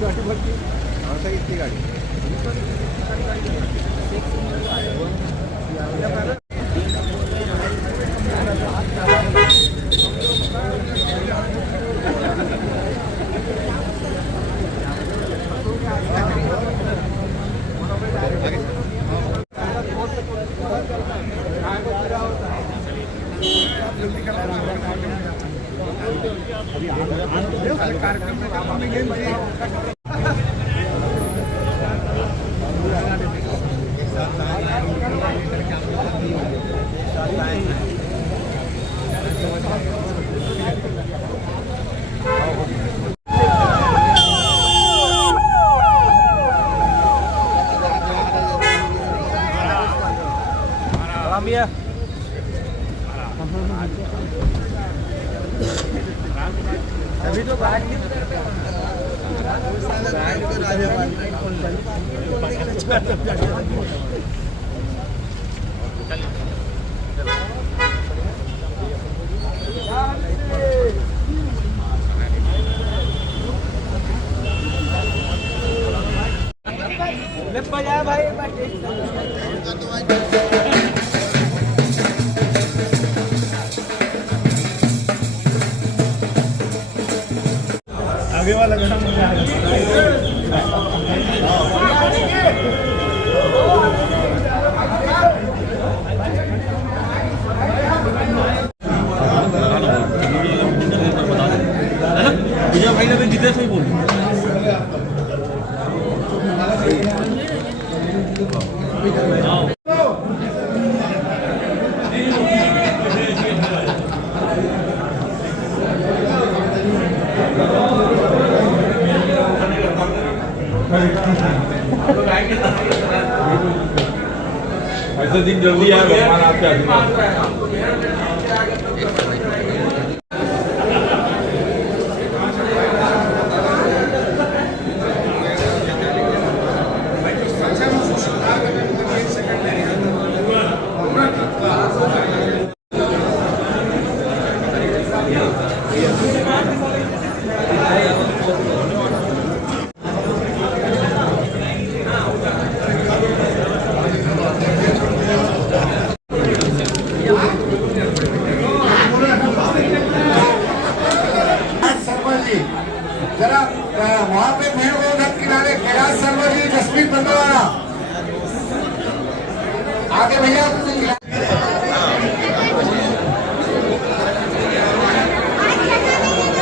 गाड़ी भरती कितनी गाड़ी कार्यक्रम अभी तो बाहर भाई आगे वाला घंटा मुझे भाई ने जितने से बोल ऐसे दिन जल्दी आए भगवान आपके आशीर्वाद। जरा वहाँ पे भीड़ को उधर किनारे कैलाश शर्मा जी, जसप्रीत बंदवाना आगे भैया।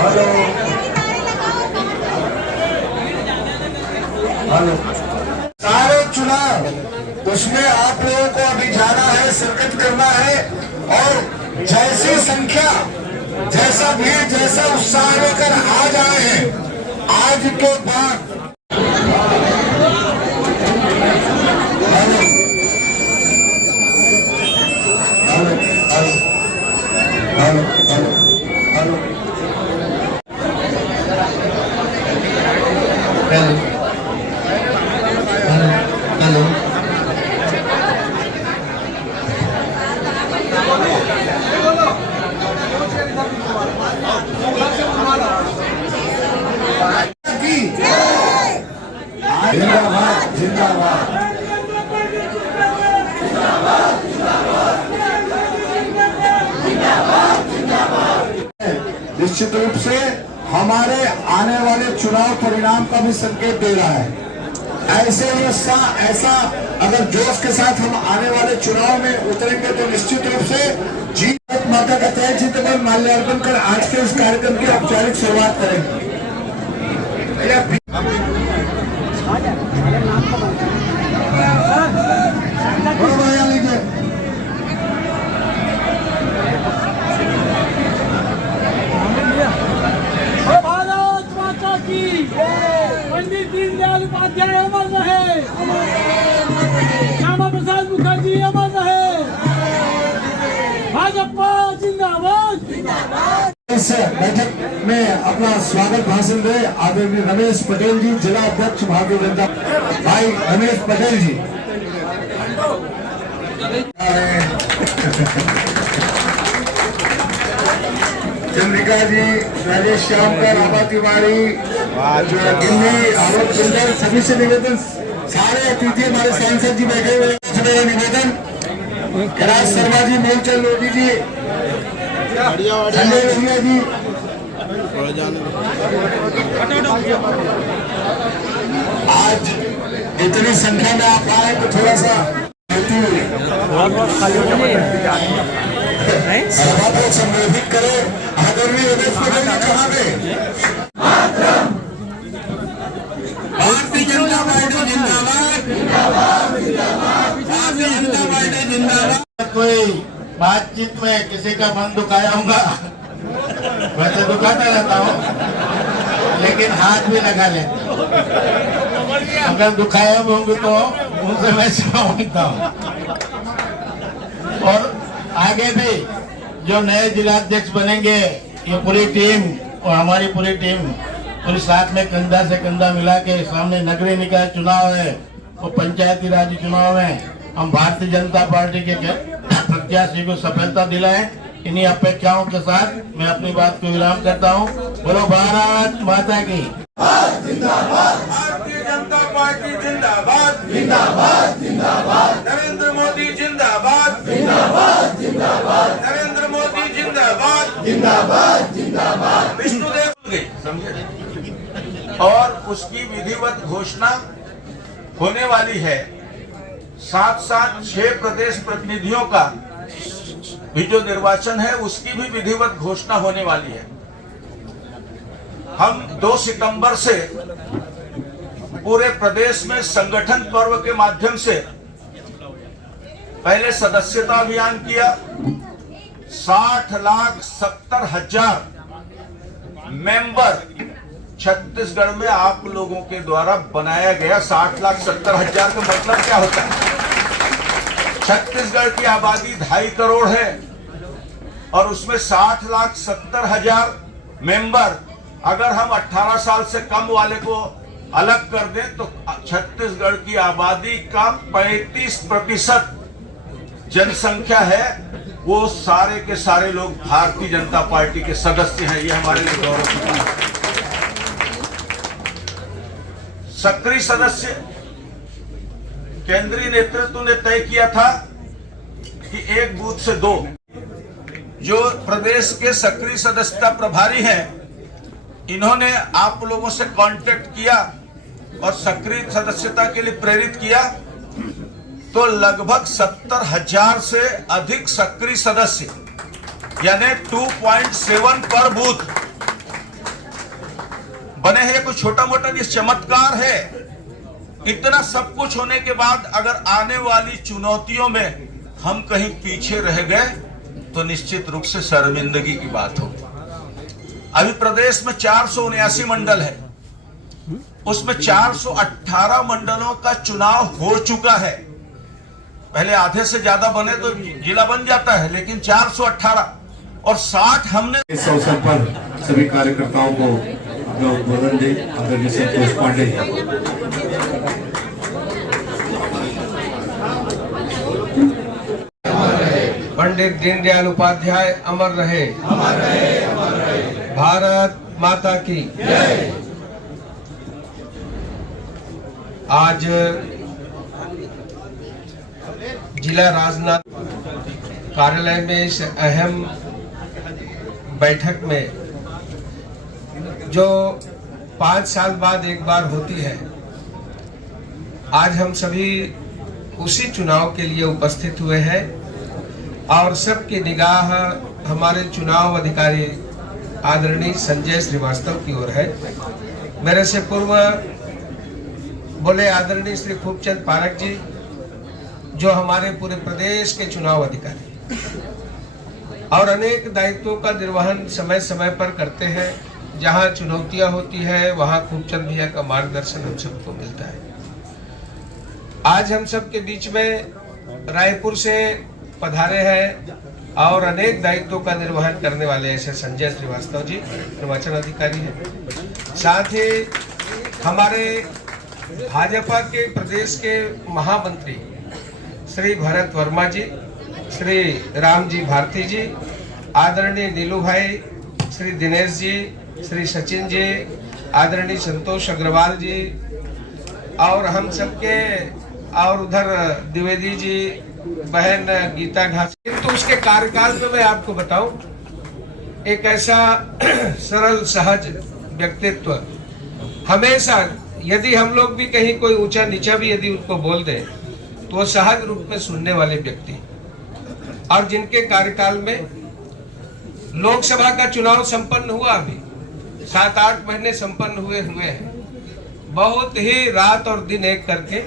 हेलो हेलो सारे चुनाव उसमें आप लोगों को अभी जाना है, शिरकत करना है और जैसी संख्या, जैसा भीड़, जैसा उत्साह लेकर आज आए हैं, आज के बाद hello hello hello hello hello hello hello जिंदाबाद जिंदाबाद निश्चित रूप से हमारे आने वाले चुनाव परिणाम का भी संकेत दे रहा है। ऐसे ही ऐसा अगर जोश के साथ हम आने वाले चुनाव में उतरेंगे तो निश्चित रूप से जीत माता का तय चित पर माल्यार्पण कर आज के इस कार्यक्रम की औपचारिक शुरुआत करेंगे। भारत माता की पंडित दीनदयाल उपाध्याय अमर रहे, श्यामा प्रसाद मुखर्जी अमर रहे, भाजपा जिंदाबाद। इस बैठक में अपना स्वागत भाषण दे आदरणीय रमेश पटेल जी, जिला अध्यक्ष भारतीय जनता भाई रमेश पटेल जी। चंद्रिका जी, राजेश श्यामकर, आबा तिवारी, गिन्नी, आलोक सुंदर, सभी से निवेदन, सारे अतिथि हमारे सांसद जी बैठे हुए हैं, मेरा निवेदन, कैलाश शर्मा जी, मूलचंद लोधी जी, संजय लोहिया जी, आज इतनी संख्या में आप आए तो थोड़ा सा सभा को संबोधित करो। आदरणीय रमेश पटेल जी कहाँ गए? भारतीय जनता पार्टी जिंदाबाद, भारतीय जनता पार्टी जिंदाबाद। कोई बातचीत में किसी का मन दुखाया होगा, वैसे दुखाता रहता हूँ, लेकिन हाथ भी लगा लेता हूँ। अगर दुखाया होंगे तो उनसे मैं मांगता हूँ। और आगे भी जो नए जिलाध्यक्ष बनेंगे, ये पूरी टीम और हमारी पूरी टीम पूरी साथ में कंधा से कंधा मिला के, सामने नगरीय निकाय चुनाव है और पंचायती राज चुनाव में हम भारतीय जनता पार्टी के प्रत्याशी को सफलता दिलाएं। इन्हीं अपेक्षाओं के साथ मैं अपनी बात को विराम करता हूं। बोलो भारत माता की। भारतीय जनता पार्टी जिंदाबाद, जिंदाबाद, जिंदाबाद। नरेंद्र मोदी जिंदाबाद, जिंदाबाद, जिंदाबाद। नरेंद्र मोदी जिंदाबाद, जिंदाबाद, जिंदाबाद। विष्णुदेव समझे, और उसकी विधिवत घोषणा होने वाली है। साथ साथ 6 प्रदेश प्रतिनिधियों का भी जो निर्वाचन है उसकी भी विधिवत घोषणा होने वाली है। हम 2 सितंबर से पूरे प्रदेश में संगठन पर्व के माध्यम से पहले सदस्यता अभियान किया। 60,70,000 मेंबर छत्तीसगढ़ में आप लोगों के द्वारा बनाया गया। 60,70,000 का मतलब क्या होता है? छत्तीसगढ़ की आबादी 2.5 करोड़ है और उसमें 60,70,000 मेंबर, अगर हम 18 साल से कम वाले को अलग कर दें तो छत्तीसगढ़ की आबादी का 35% जनसंख्या है, वो सारे के सारे लोग भारतीय जनता पार्टी के सदस्य हैं। ये हमारे लिए गौरव की बात है। सक्रिय सदस्य केंद्रीय नेतृत्व ने तय किया था कि 1 बूथ से 2। जो प्रदेश के सक्रिय सदस्यता प्रभारी हैं, इन्होंने आप लोगों से कांटेक्ट किया और सक्रिय सदस्यता के लिए प्रेरित किया, तो लगभग 70,000 से अधिक सक्रिय सदस्य यानी 2.7 पर बूथ बने हैं। कोई छोटा मोटा ये चमत्कार है। इतना सब कुछ होने के बाद अगर आने वाली चुनौतियों में हम कहीं पीछे रह गए तो निश्चित रूप से शर्मिंदगी की बात होगी। अभी प्रदेश में 479 मंडल है, उसमें 418 मंडलों का चुनाव हो चुका है। पहले आधे से ज्यादा बने तो जिला बन जाता है, लेकिन 418 और 60 हमने। इस अवसर पर सभी कार्यकर्ताओं को उद्बोधन दे आदरणीय संतोष पांडे। पंडित दीनदयाल उपाध्याय अमर रहे, अमर रहे, अमर रहे। भारत माता की जय। आज जिला राजनाथ कार्यालय में इस अहम बैठक में जो 5 साल बाद एक बार होती है, आज हम सभी उसी चुनाव के लिए उपस्थित हुए हैं और सबकी निगाह हमारे चुनाव अधिकारी आदरणीय संजय श्रीवास्तव की ओर है। मेरे से पूर्व बोले आदरणीय श्री खूबचंद पारक जी, जो हमारे पूरे प्रदेश के चुनाव अधिकारी और अनेक दायित्वों का निर्वहन समय समय पर करते हैं। जहां चुनौतियां होती है वहां खूबचंद भैया का मार्गदर्शन हम सबको मिलता है। आज हम सब के बीच में रायपुर से पधारे हैं और अनेक दायित्वों का निर्वहन करने वाले ऐसे संजय श्रीवास्तव जी निर्वाचन अधिकारी हैं। साथ ही हमारे भाजपा के प्रदेश के महामंत्री श्री भरत वर्मा जी, श्री राम जी भारती जी, आदरणीय नीलू भाई, श्री दिनेश जी, श्री सचिन जी, आदरणीय संतोष अग्रवाल जी और हम सबके, और उधर द्विवेदी जी, बहन गीता घास। तो उसके कार्यकाल में मैं आपको बताऊं, एक ऐसा सरल सहज व्यक्तित्व, हमेशा यदि हम लोग भी कहीं कोई ऊंचा नीचा भी यदि उनको बोल दें तो वो सहज रूप में सुनने वाले व्यक्ति, और जिनके कार्यकाल में लोकसभा का चुनाव संपन्न हुआ, अभी 7-8 महीने संपन्न हुए हैं, बहुत ही रात और दिन एक करके,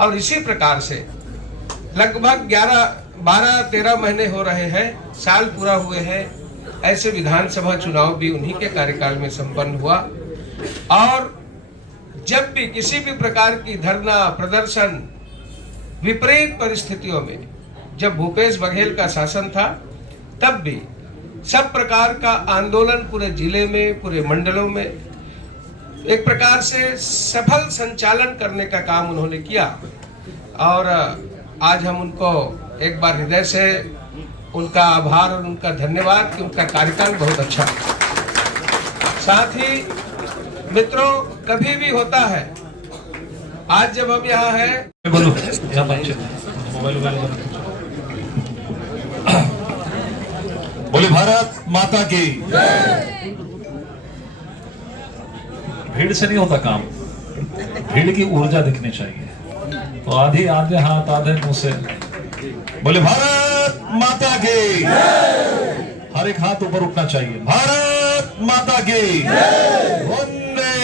और इसी प्रकार से लगभग 12-13 महीने हो रहे हैं, साल पूरा हुए हैं, ऐसे विधानसभा चुनाव भी उन्हीं के कार्यकाल में संपन्न हुआ। और जब भी किसी भी प्रकार की धरना प्रदर्शन, विपरीत परिस्थितियों में, जब भूपेश बघेल का शासन था, तब भी सब प्रकार का आंदोलन पूरे जिले में, पूरे मंडलों में एक प्रकार से सफल संचालन करने का काम उन्होंने किया। और आज हम उनको एक बार हृदय से उनका आभार और उनका धन्यवाद कि उनका कार्यकाल बहुत अच्छा है। साथ ही मित्रों, कभी भी होता है, आज जब हम यहाँ हैं, बोलो मोबाइल बोले भारत माता की। भीड़ से नहीं होता काम, भीड़ की ऊर्जा दिखनी चाहिए। तो आधे हाथ आधे मुंह से बोले भारत माता की। हर एक हाथ ऊपर उठना चाहिए। भारत माता की। वंदे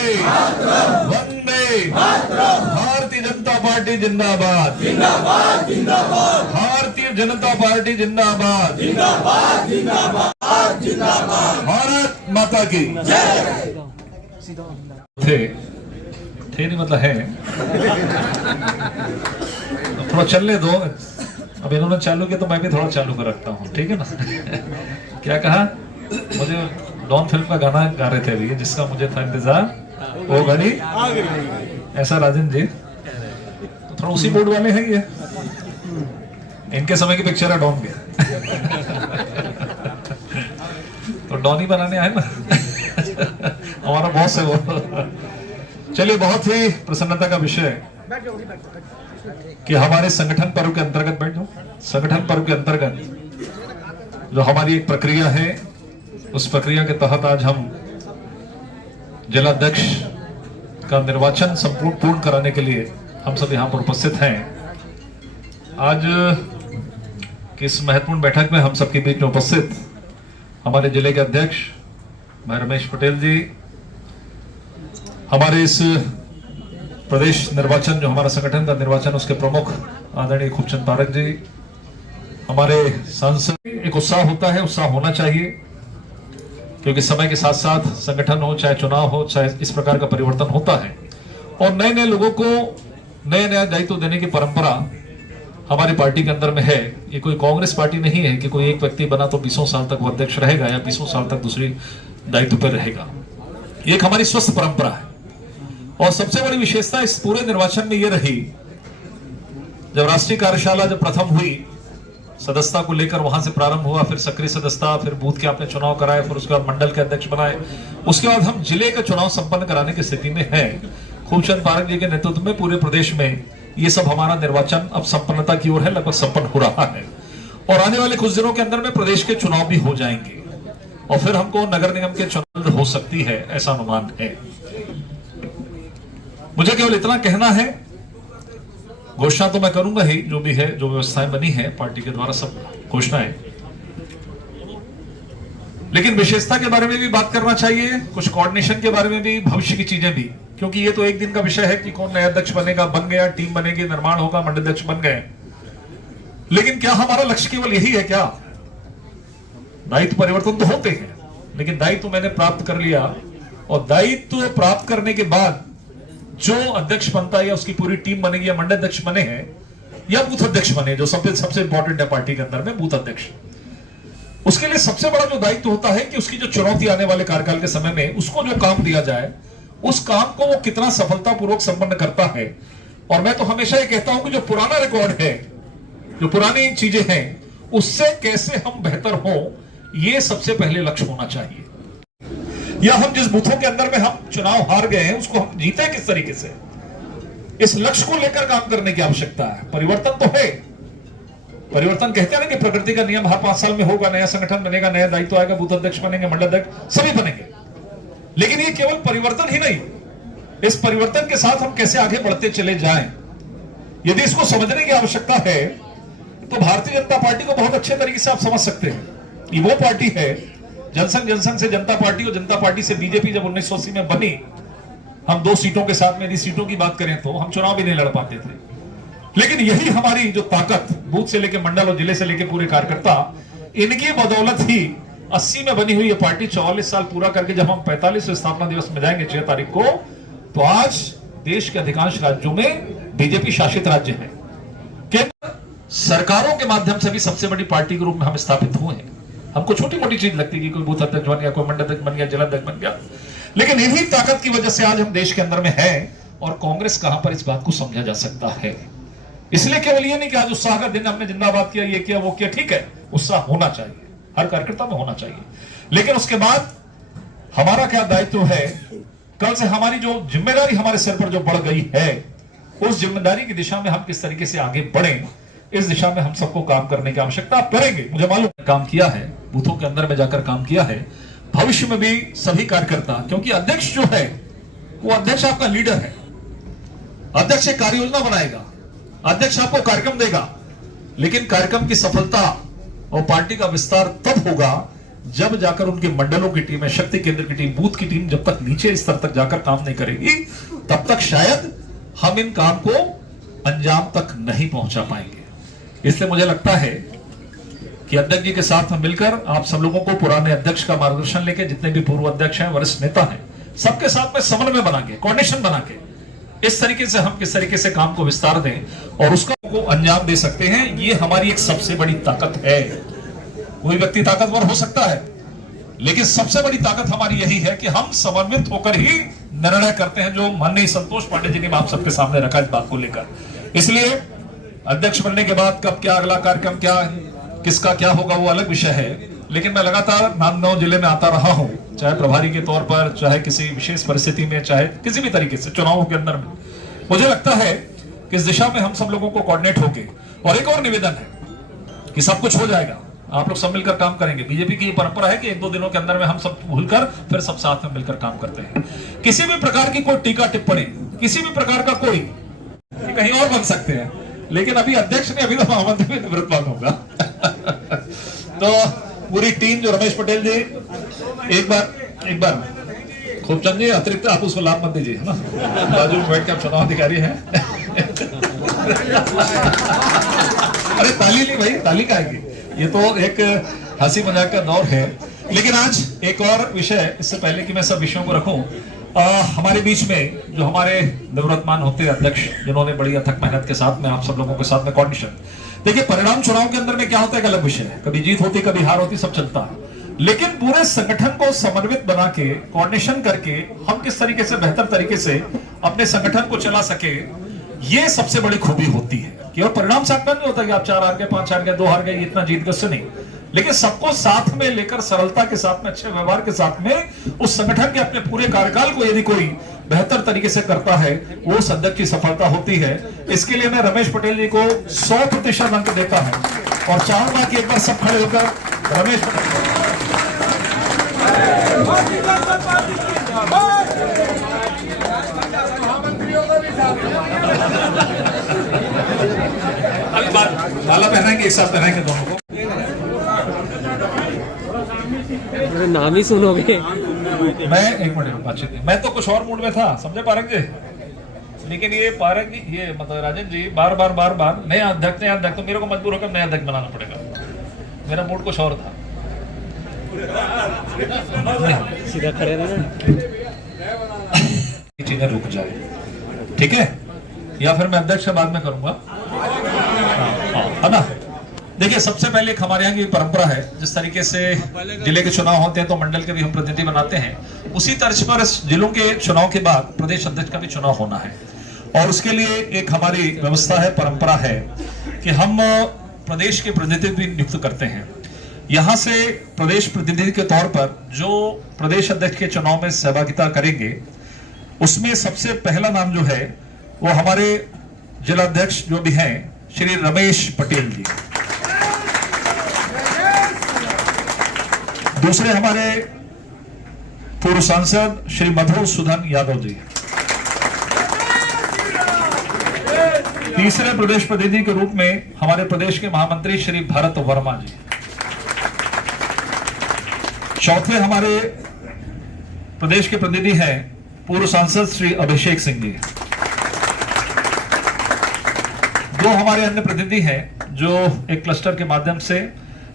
वंदे। भारतीय जनता पार्टी जिंदाबाद, जिंदाबाद, जिंदाबाद। भारतीय जनता पार्टी जिंदाबाद, जिंदाबाद, जिंदाबाद, जिंदाबाद। भारत माता की थे नहीं मतलब है। थोड़ा चलने दो, अब इन्होंने चालू किया तो मैं भी थोड़ा चालू कर रखता हूँ, ठीक है ना। क्या कहा, मुझे डॉन फिल्म का गाना गा रहे थे अभी, जिसका मुझे था इंतजार, वो घड़ी ऐसा। राजन जी तो थोड़ा उसी बोर्ड वाले हैं ये, इनके समय की पिक्चर है डॉन के। तो डॉन ही बनाने आए ना। हमारा बॉस है वो। चलिए, बहुत ही प्रसन्नता का विषय कि हमारे संगठन पर्व के अंतर्गत, बैठ जाओ, संगठन पर्व के अंतर्गत जो हमारी एक प्रक्रिया है, उस प्रक्रिया के तहत आज हम जिलाध्यक्ष का निर्वाचन संपूर्ण पूर्ण कराने के लिए हम सब यहाँ पर उपस्थित हैं। आज की इस महत्वपूर्ण बैठक में हम सबके बीच में उपस्थित हमारे जिले के अध्यक्ष भाई रमेश पटेल जी, हमारे इस प्रदेश निर्वाचन, जो हमारा संगठन का निर्वाचन, उसके प्रमुख आदरणीय खूबचंद पारक जी, हमारे सांसद। एक उत्साह होता है, उत्साह होना चाहिए, क्योंकि समय के साथ साथ संगठन हो, चाहे चुनाव हो, चाहे इस प्रकार का परिवर्तन होता है, और नए नए लोगों को नए नया दायित्व देने की परंपरा हमारी पार्टी के अंदर में है। ये कोई कांग्रेस पार्टी नहीं है कि कोई एक व्यक्ति बना तो 20 साल तक वो अध्यक्ष रहेगा या 20 साल तक दूसरी दायित्व पर रहेगा। ये एक हमारी स्वस्थ परंपरा है। और सबसे बड़ी विशेषता इस पूरे निर्वाचन में ये रही, जब राष्ट्रीय कार्यशाला जब प्रथम हुई, सदस्यता को लेकर वहां से प्रारंभ हुआ, फिर सक्रिय सदस्यता, फिर बूथ के आपने चुनाव कराए, फिर उसके बाद मंडल के अध्यक्ष बनाए, उसके बाद हम जिले का चुनाव संपन्न कराने की स्थिति में हैं। खूबचंद पारक जी के नेतृत्व में पूरे प्रदेश में ये सब हमारा निर्वाचन अब संपन्नता की ओर है, लगभग संपन्न हो रहा है। और आने वाले कुछ दिनों के अंदर में प्रदेश के चुनाव भी हो जाएंगे, और फिर हमको नगर निगम के चुनाव हो सकती है, ऐसा अनुमान है। मुझे केवल इतना कहना है, घोषणा तो मैं करूंगा ही, जो भी है, जो व्यवस्थाएं बनी है पार्टी के द्वारा, सब घोषणाएं, लेकिन विशेषता के बारे में भी बात करना चाहिए, कुछ कोऑर्डिनेशन के बारे में भी, भविष्य की चीजें भी, क्योंकि ये तो एक दिन का विषय है कि कौन नया अध्यक्ष बनेगा, बन गया, टीम बनेगी, निर्माण होगा, मंडल अध्यक्ष बन गए, लेकिन क्या हमारा लक्ष्य केवल यही है क्या? दायित्व परिवर्तन तो होते हैं, लेकिन दायित्व मैंने प्राप्त कर लिया, और दायित्व प्राप्त करने के बाद जो अध्यक्ष बनता है या उसकी पूरी टीम बनेगी, या मंडल अध्यक्ष बने हैं या बूथ अध्यक्ष बने, जो सबसे इंपॉर्टेंट है पार्टी के अंदर में, बूथ अध्यक्ष, उसके लिए सबसे बड़ा जो दायित्व होता है कि उसकी जो चुनौती आने वाले कार्यकाल के समय में उसको जो काम दिया जाए, उस काम को वो कितना सफलतापूर्वक संपन्न करता है। और मैं तो हमेशा ये कहता हूं कि जो पुराना रिकॉर्ड है, जो पुरानी चीजें हैं, उससे कैसे हम बेहतर हो, ये सबसे पहले लक्ष्य होना चाहिए। या हम जिस बूथों के अंदर में हम चुनाव हार गए हैं उसको हम जीते किस तरीके से, इस लक्ष्य को लेकर काम करने की आवश्यकता है। परिवर्तन तो है, परिवर्तन कहते हैं ना कि प्रकृति का नियम हर 5 साल में होगा, नया संगठन बनेगा, नया दायित्व आएगा, बूथ अध्यक्ष बनेंगे, मंडल अध्यक्ष सभी बनेंगे। लेकिन ये केवल परिवर्तन ही नहीं, इस परिवर्तन के साथ हम कैसे आगे बढ़ते चले जाएं, यदि इसको समझने की आवश्यकता है तो भारतीय जनता पार्टी को बहुत अच्छे तरीके से आप समझ सकते हैं। ये वो पार्टी है, जनसंघ से जनता पार्टी और जनता पार्टी से बीजेपी जब 1980 में बनी, हम 2 सीटों के साथ में, यदि सीटों की बात करें तो हम चुनाव भी नहीं लड़ पाते थे। लेकिन यही हमारी जो ताकत, बूथ से लेकर मंडल और जिले से लेकर पूरे कार्यकर्ता, इनकी बदौलत ही 80 में बनी हुई ये पार्टी 44 साल पूरा करके जब हम 45वें स्थापना दिवस में जाएंगे 6 तारीख को, तो आज देश के अधिकांश राज्यों में बीजेपी शासित राज्य हैं। केंद्र सरकारों के माध्यम से भी सबसे बड़ी पार्टी के रूप में हम स्थापित हुए हैं। हमको छोटी मोटी चीज लगती है कि कोई बूथ अध्यक्ष बन गया, कोई मंडल अध्यक्ष बन गया, जिला अध्यक्ष बन गया, लेकिन इन्हीं ताकत की वजह से आज हम देश के अंदर में हैं। और कांग्रेस कहां पर इस बात को समझा जा सकता है। इसलिए केवल ये नहीं कि आज उत्साह का दिन, हमने जिंदाबाद किया, ये किया, वो किया, ठीक है, उत्साह होना चाहिए, हर कार्यकर्ता में होना चाहिए, लेकिन उसके बाद हमारा क्या दायित्व है, कल से हमारी जो जिम्मेदारी हमारे सर पर जो बढ़ गई है, उस जिम्मेदारी की दिशा में हम किस तरीके से आगे बढ़े, इस दिशा में हम सबको काम करने की आवश्यकता करेंगे। मुझे मालूम काम किया है, बूथों के अंदर में जाकर काम किया है, भविष्य में भी सभी कार्यकर्ता, क्योंकि अध्यक्ष जो है वो अध्यक्ष आपका लीडर है, अध्यक्ष एक कार्य योजना बनाएगा, अध्यक्ष आपको कार्यक्रम देगा, लेकिन कार्यक्रम की सफलता और पार्टी का विस्तार तब होगा जब जाकर उनके मंडलों की टीम, शक्ति केंद्र की टीम, बूथ की टीम जब तक नीचे स्तर तक जाकर काम नहीं करेगी, तब तक शायद हम इन काम को अंजाम तक नहीं पहुंचा पाएंगे। इसलिए मुझे लगता है कि अध्यक्ष जी के साथ में मिलकर आप सब लोगों को पुराने अध्यक्ष का मार्गदर्शन लेके, जितने भी पूर्व अध्यक्ष हैं, वरिष्ठ नेता हैं, सबके साथ में समन्वय बना के, कोऑर्डिनेशन बना के, इस तरीके से हम किस तरीके से काम को विस्तार दें और उसका को अंजाम दे सकते हैं, ये हमारी एक सबसे बड़ी ताकत है। कोई व्यक्ति ताकतवर हो सकता है, लेकिन सबसे बड़ी ताकत हमारी यही है कि हम समन्वित होकर ही निर्णय करते हैं, जो माननीय संतोष पांडे जी ने आप सबके सामने रखा इस बात को लेकर। इसलिए अध्यक्ष बनने के बाद कब क्या, अगला कार्यक्रम क्या, किसका क्या होगा, वो अलग विषय है, लेकिन मैं लगातार नांदगांव जिले में आता रहा हूं, चाहे प्रभारी के तौर पर, चाहे किसी विशेष परिस्थिति में, चाहे किसी भी तरीके से चुनावों के अंदर में। मुझे लगता है कि इस दिशा में हम सब लोगों को कोऑर्डिनेट होके, और एक और निवेदन है कि सब कुछ हो जाएगा, आप लोग सब मिलकर काम करेंगे। बीजेपी की परंपरा है कि 1-2 दिनों के अंदर में हम सब भूलकर फिर सब साथ में मिलकर काम करते हैं। किसी भी प्रकार की कोई टीका टिप्पणी, किसी भी प्रकार का कोई, कहीं और बन सकते हैं, लेकिन अभी अध्यक्ष ने, अभी तो महामंत्री भी निवृत्तमान होगा। तो पूरी टीम, जो रमेश पटेल जी, एक बार खूबचंद जी अतिरिक्त आप उसको लाभ मत दीजिए, है ना, बाजू में बैठ के आप चुनाव अधिकारी हैं। अरे ताली नहीं भाई, ताली का आएगी, ये तो एक हंसी मजाक का दौर है। लेकिन आज एक और विषय, इससे पहले कि मैं सब विषयों को रखूं, हमारे बीच में जो हमारे निवृत्तमान होते अध्यक्ष, जिन्होंने बड़ी अथक मेहनत के साथ में आप सब लोगों के साथ में कोऑर्डिनेशन, देखिए परिणाम चुनाव के अंदर में क्या होता है, एक अलग विषय है, कभी जीत होती, कभी हार होती, सब चलता है, लेकिन पूरे संगठन को समन्वित बना के, कोऑर्डिनेशन करके हम किस तरीके से बेहतर तरीके से अपने संगठन को चला सके, ये सबसे बड़ी खूबी होती है। केवल परिणाम सार्थक नहीं होता कि आप 4 हार गए, 5 हार गए, 2 हार गए, इतना जीत गए, उससे नहीं, लेकिन सबको साथ में लेकर, सरलता के साथ में, अच्छे व्यवहार के साथ में, उस संगठन के अपने पूरे कार्यकाल को यदि कोई बेहतर तरीके से करता है, वो अध्यक्ष की सफलता होती है। इसके लिए मैं रमेश पटेल जी को 100% अंक देता हूं और चाहूंगा कि एक बार सब खड़े होकर रमेश पटेल माला पहनाएंगे, एक साथ पहनाएंगे दोनों को। नाम ही सुनोगे। मैं एक मिनट बातचीत, मैं तो कुछ और मूड में था, समझे पारक जी, लेकिन ये पारक जी, ये मतलब राजन जी बार बार नए अध्यक्ष, तो मेरे को मजबूर होकर नया अध्यक्ष बनाना पड़ेगा। मेरा मूड कुछ और था। सीधा खड़े रहना, चीजें रुक जाए, ठीक है, या फिर मैं अध्यक्ष बाद में करूंगा, है ना। देखिए, सबसे पहले एक हमारे यहाँ की परंपरा है, जिस तरीके से जिले के चुनाव होते हैं तो मंडल के भी हम प्रतिनिधि बनाते हैं, उसी तर्ज पर जिलों के चुनाव के बाद प्रदेश अध्यक्ष का भी चुनाव होना है, और उसके लिए एक हमारी व्यवस्था है, परंपरा है कि हम प्रदेश के प्रतिनिधि भी नियुक्त करते हैं। यहां से प्रदेश प्रतिनिधि के तौर पर जो प्रदेश अध्यक्ष के चुनाव में सहभागिता करेंगे, उसमें सबसे पहला नाम जो है वो हमारे जिलाध्यक्ष जो भी हैं श्री रमेश पटेल जी। दूसरे हमारे पूर्व सांसद श्री मधुसूदन यादव जी। तीसरे प्रदेश प्रतिनिधि के रूप में हमारे प्रदेश के महामंत्री श्री भरत वर्मा जी। चौथे हमारे प्रदेश के प्रतिनिधि हैं पूर्व सांसद श्री अभिषेक सिंह जी। दो हमारे अन्य प्रतिनिधि हैं जो एक क्लस्टर के माध्यम से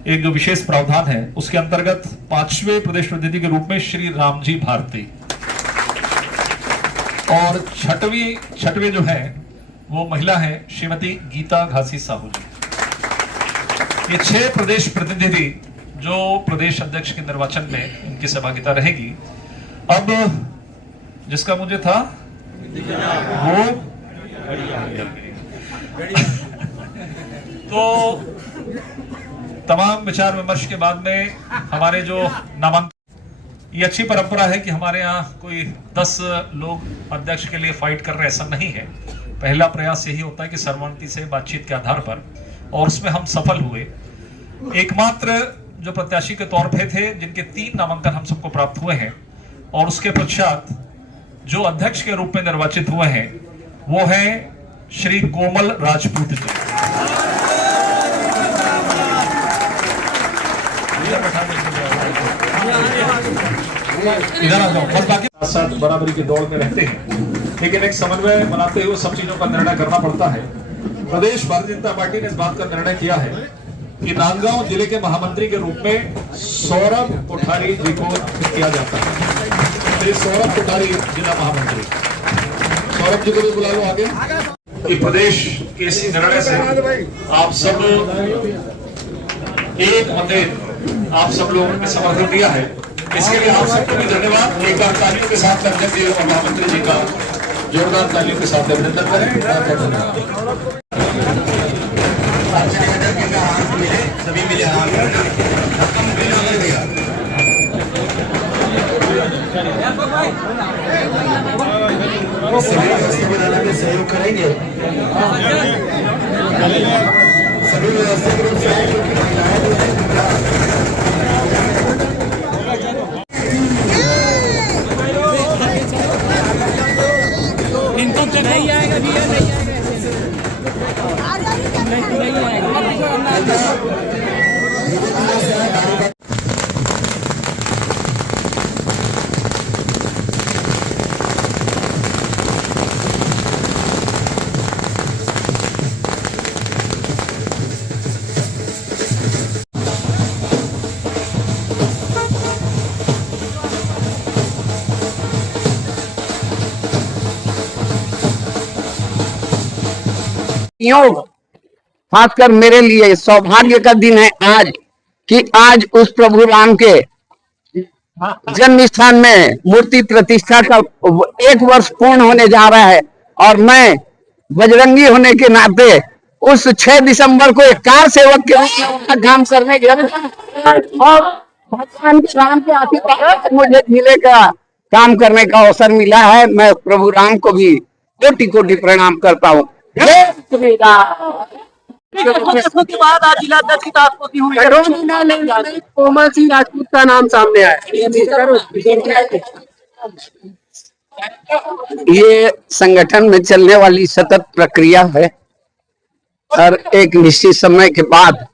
एक जो विशेष प्रावधान है उसके अंतर्गत पांचवें प्रदेश प्रतिनिधि के रूप में श्री रामजी भारती, और छठवें जो है वो महिला है श्रीमती गीता घासी साहू जी। ये 6 प्रदेश प्रतिनिधि जो प्रदेश अध्यक्ष के निर्वाचन में उनकी सहभागिता रहेगी। अब जिसका मुझे था वो तो तमाम विचार विमर्श के बाद में हमारे जो नामांकन, ये अच्छी परंपरा है कि हमारे यहाँ कोई 10 लोग अध्यक्ष के लिए फाइट कर रहे, ऐसा नहीं है। पहला प्रयास यही होता है कि सर्वसम्मति से बातचीत के आधार पर, और उसमें हम सफल हुए। एकमात्र जो प्रत्याशी के तौर पे थे जिनके 3 नामांकन हम सबको प्राप्त हुए हैं, और उसके पश्चात जो अध्यक्ष के रूप में निर्वाचित हुए हैं वो है श्री कोमल राजपूत जी। इधर आ जाओ, बस बाकी साथ बराबरी की दौड़ में रहते हैं, लेकिन एक समन्वय बनाते हुए सब चीजों का निर्णय करना पड़ता है। प्रदेश भारतीय जनता पार्टी ने इस बात का निर्णय किया है कि नांदगांव जिले के महामंत्री के रूप में सौरभ कोठारी जी को किया जाता है। श्री सौरभ कोठारी जिला महामंत्री, सौरभ जी को भी बुला लो आगे। कि प्रदेश के इस निर्णय से आप सब एक मत आप सब लोगों ने समर्थन दिया है, इसके लिए आप सबको भी धन्यवाद। एक बार तालियों के साथ अध्यक्ष महामंत्री जी का जोरदार तालियों के साथ अभिनंदन करें। सभी मिले बनाने में सहयोग करेंगे। सभी व्यवस्थित रूप से इनको नहीं आएगा भैया, नहीं आएगा। खासकर मेरे लिए सौभाग्य का दिन है आज, कि आज उस प्रभु राम के जन्म स्थान में मूर्ति प्रतिष्ठा का 1 वर्ष पूर्ण होने जा रहा है, और मैं बजरंगी होने के नाते उस 6 दिसंबर को एक कार सेवक के रूप में काम करने गया, और भगवान के राम के आशीर्वाद मुझे जिले का काम करने का अवसर मिला है। मैं प्रभु राम को भी कोटि कोटि प्रणाम करता हूँ। के बाद आज जिलाध्यक्ष की राजपूती हुई, कोमल सिंह राजपूत का नाम सामने आया। ये संगठन में चलने वाली सतत प्रक्रिया है, और एक निश्चित समय के बाद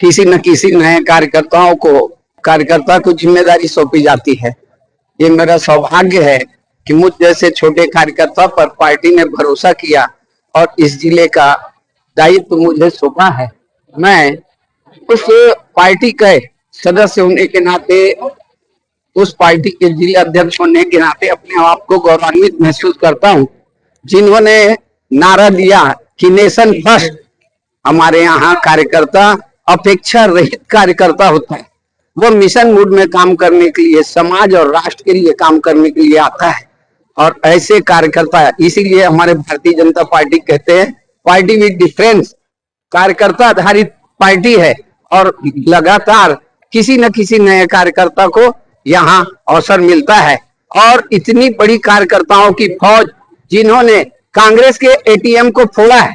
किसी न किसी नए कार्यकर्ता को जिम्मेदारी सौंपी जाती है। ये मेरा सौभाग्य है कि मुझ जैसे छोटे कार्यकर्ता पर पार्टी ने भरोसा किया और इस जिले का दायित्व मुझे सौंपा है। मैं उस पार्टी के सदस्य होने के नाते, उस पार्टी के जिला अध्यक्ष होने के नाते अपने आप को गौरवान्वित महसूस करता हूं, जिन्होंने नारा दिया कि नेशन फर्स्ट। हमारे यहाँ कार्यकर्ता अपेक्षा रहित कार्यकर्ता होता है, वो मिशन मूड में काम करने के लिए, समाज और राष्ट्र के लिए काम करने के लिए आता है। और ऐसे कार्यकर्ता, इसीलिए हमारे भारतीय जनता पार्टी कहते हैं पार्टी विद डिफरेंस, कार्यकर्ता आधारित पार्टी है, और लगातार किसी न किसी नए कार्यकर्ता को यहाँ अवसर मिलता है। और इतनी बड़ी कार्यकर्ताओं की फौज, जिन्होंने कांग्रेस के एटीएम को फोड़ा है,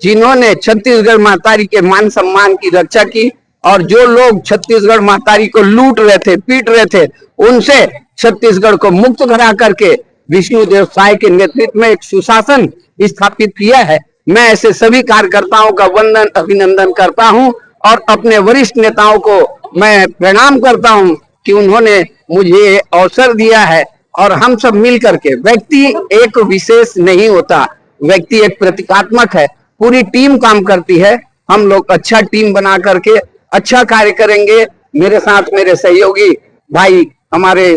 जिन्होंने छत्तीसगढ़ महतारी के मान सम्मान की रक्षा की, और जो लोग छत्तीसगढ़ महतारी को लूट रहे थे, पीट रहे थे, उनसे छत्तीसगढ़ को मुक्त करा करके विष्णुदेव साय के नेतृत्व में एक सुशासन स्थापित किया है। मैं ऐसे सभी कार्यकर्ताओं का वंदन अभिनंदन करता हूं और अपने वरिष्ठ नेताओं को मैं प्रणाम करता हूं कि उन्होंने मुझे अवसर दिया है। और हम सब मिल करके, व्यक्ति एक विशेष नहीं होता, व्यक्ति एक प्रतीकात्मक है, पूरी टीम काम करती है। हम लोग अच्छा टीम बना करके अच्छा कार्य करेंगे। मेरे साथ मेरे सहयोगी भाई हमारे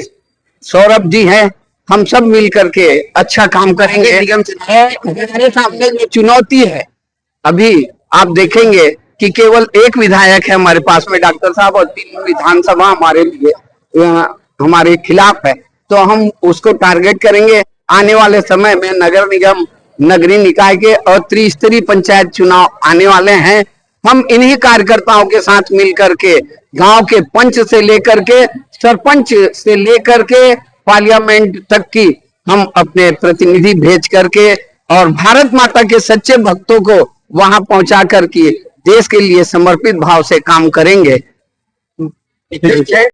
सौरभ जी हैं, हम सब मिल करके अच्छा काम करेंगे। हमारे सामने जो चुनौती है, अभी आप देखेंगे कि केवल एक विधायक है हमारे पास में डॉक्टर साहब, और 3 विधानसभा हमारे लिए हमारे खिलाफ है, तो हम उसको टारगेट करेंगे। आने वाले समय में नगर निगम, नगरीय निकाय के और त्रिस्तरीय पंचायत चुनाव आने वाले हैं। हम इन्हीं कार्यकर्ताओं के साथ मिलकर के गांव के पंच से लेकर के सरपंच से लेकर के पार्लियामेंट तक की हम अपने प्रतिनिधि भेज करके और भारत माता के सच्चे भक्तों को वहां पहुंचा करके देश के लिए समर्पित भाव से काम करेंगे।